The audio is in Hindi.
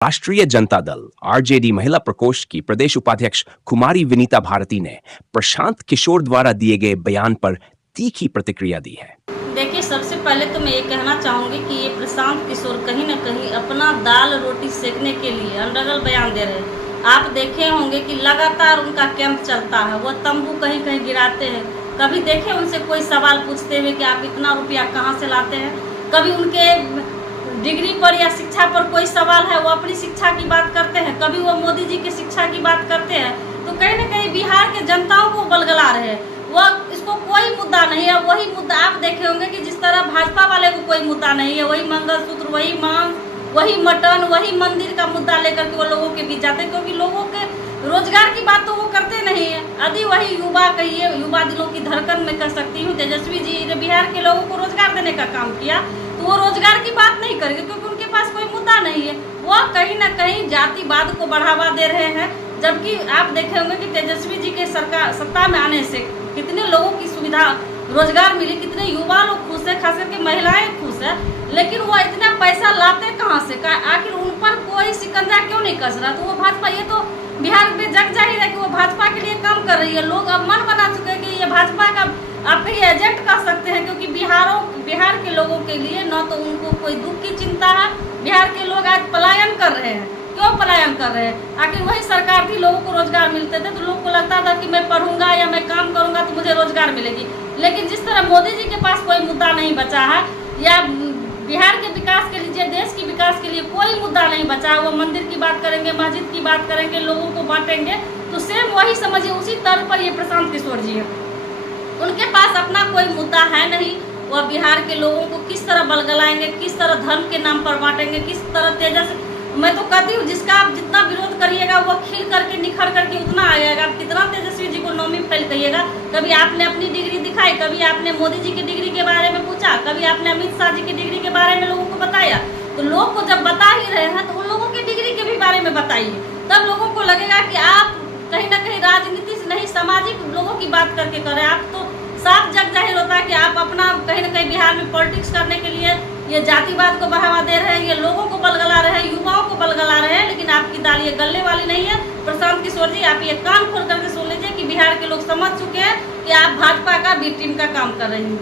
राष्ट्रीय जनता दल आरजेडी महिला प्रकोष्ठ की प्रदेश उपाध्यक्ष कुमारी विनीता भारती ने प्रशांत किशोर द्वारा दिए गए बयान पर तीखी प्रतिक्रिया दी है। देखिए, सबसे पहले तो मैं ये कहना चाहूँगी कि ये प्रशांत किशोर कहीं न कहीं अपना दाल रोटी सेकने के लिए अनर्गल बयान दे रहे हैं। आप देखे होंगे कि लगातार उनका कैंप चलता है, वो तंबू कहीं कहीं गिराते हैं। कभी देखे उनसे कोई सवाल पूछते हुए कि आप इतना रुपया कहाँ से लाते हैं? कभी उनके डिग्री पर या शिक्षा पर कोई सवाल है, वो अपनी शिक्षा की बात करते हैं। कभी वो मोदी जी की शिक्षा की बात करते हैं। तो कहीं न कहीं बिहार के जनताओं को बलगला रहे हैं। वो इसको कोई मुद्दा नहीं है। वही मुद्दा आप देखे होंगे कि जिस तरह भाजपा वाले को कोई मुद्दा नहीं है, वही मंगलसूत्र, वही मांस, वही मटन, वही मंदिर का मुद्दा लेकर के वो लोगों के बीच जाते हैं, क्योंकि लोगों के रोजगार की बात तो वो करते नहीं है। यदि वही युवा कहिए, युवा दिलों की धड़कन में कह सकती हूँ, तेजस्वी जी ने बिहार के लोगों को रोजगार देने का काम किया, तो वो रोजगार की बात नहीं करेंगे, क्योंकि उनके पास कोई मुद्दा नहीं है। वो कहीं ना कहीं जातिवाद को बढ़ावा दे रहे हैं। जबकि आप देखे होंगे कि तेजस्वी जी के सरकार सत्ता में आने से कितने लोगों की सुविधा, रोजगार मिली, कितने युवा लोग खुश है, खास करके महिलाएं खुश है। लेकिन वो इतना पैसा लाते कहाँ से? आखिर उन पर कोई शिकंजा क्यों नहीं कस रहा? तो वो भाजपा, ये तो बिहार में जग जाहिर है कि वो भाजपा के लिए काम कर रही है। लोग अब मन बना चुके हैं कि ये भाजपा का आप कहीं एजेंट कह सकते हैं, क्योंकि बिहार के लोगों के लिए न तो उनको कोई दुख की चिंता है। बिहार के लोग आज पलायन कर रहे हैं। क्यों पलायन कर रहे हैं? आखिर वही सरकार थी, लोगों को रोजगार मिलते थे, तो लोगों को लगता था कि मैं पढ़ूंगा या मैं काम करूंगा तो मुझे रोजगार मिलेगी। लेकिन जिस तरह मोदी जी के पास कोई मुद्दा नहीं बचा है, या बिहार के विकास के लिए, देश के विकास के लिए कोई मुद्दा नहीं बचा है, वो मंदिर की बात करेंगे, मस्जिद की बात करेंगे, लोगों को बांटेंगे, तो सेम वही समझिए उसी तर्ज पर ये प्रशांत किशोर जी है। उनके पास अपना कोई मुद्दा है नहीं। वह बिहार के लोगों को किस तरह बलगलाएंगे, किस तरह धर्म के नाम पर बांटेंगे, किस तरह तेजस, मैं तो कहती हूँ जिसका आप जितना विरोध करिएगा वो खिल करके निखर करके उतना आ जाएगा। आप कितना तेजस्वी जी को नौमी फेल कहिएगा, कभी आपने अपनी डिग्री दिखाई, कभी आपने मोदी जी की डिग्री के बारे में पूछा, कभी आपने अमित शाह जी की डिग्री के बारे में लोगों को बताया। तो लोग को जब बता ही रहे हैं तो उन लोगों की डिग्री के भी बारे में बताइए, तब लोगों को लगेगा कि आप कहीं ना कहीं राजनीति से नहीं, सामाजिक लोगों की बात करके कर रहे हैं। आप तो साफ जग जाहिर होता है कि आप अपना कहीं ना कहीं बिहार में पॉलिटिक्स करने के लिए ये जातिवाद को बढ़ावा दे रहे हैं, ये लोगों को बलगला रहे हैं, युवाओं को बलगला रहे हैं। लेकिन आपकी दाल ये गलने वाली नहीं है। प्रशांत किशोर जी, आप ये कान खोल करके सुन लीजिए कि बिहार के लोग समझ चुके हैं कि आप भाजपा का बी टीम का काम कर रही हैं।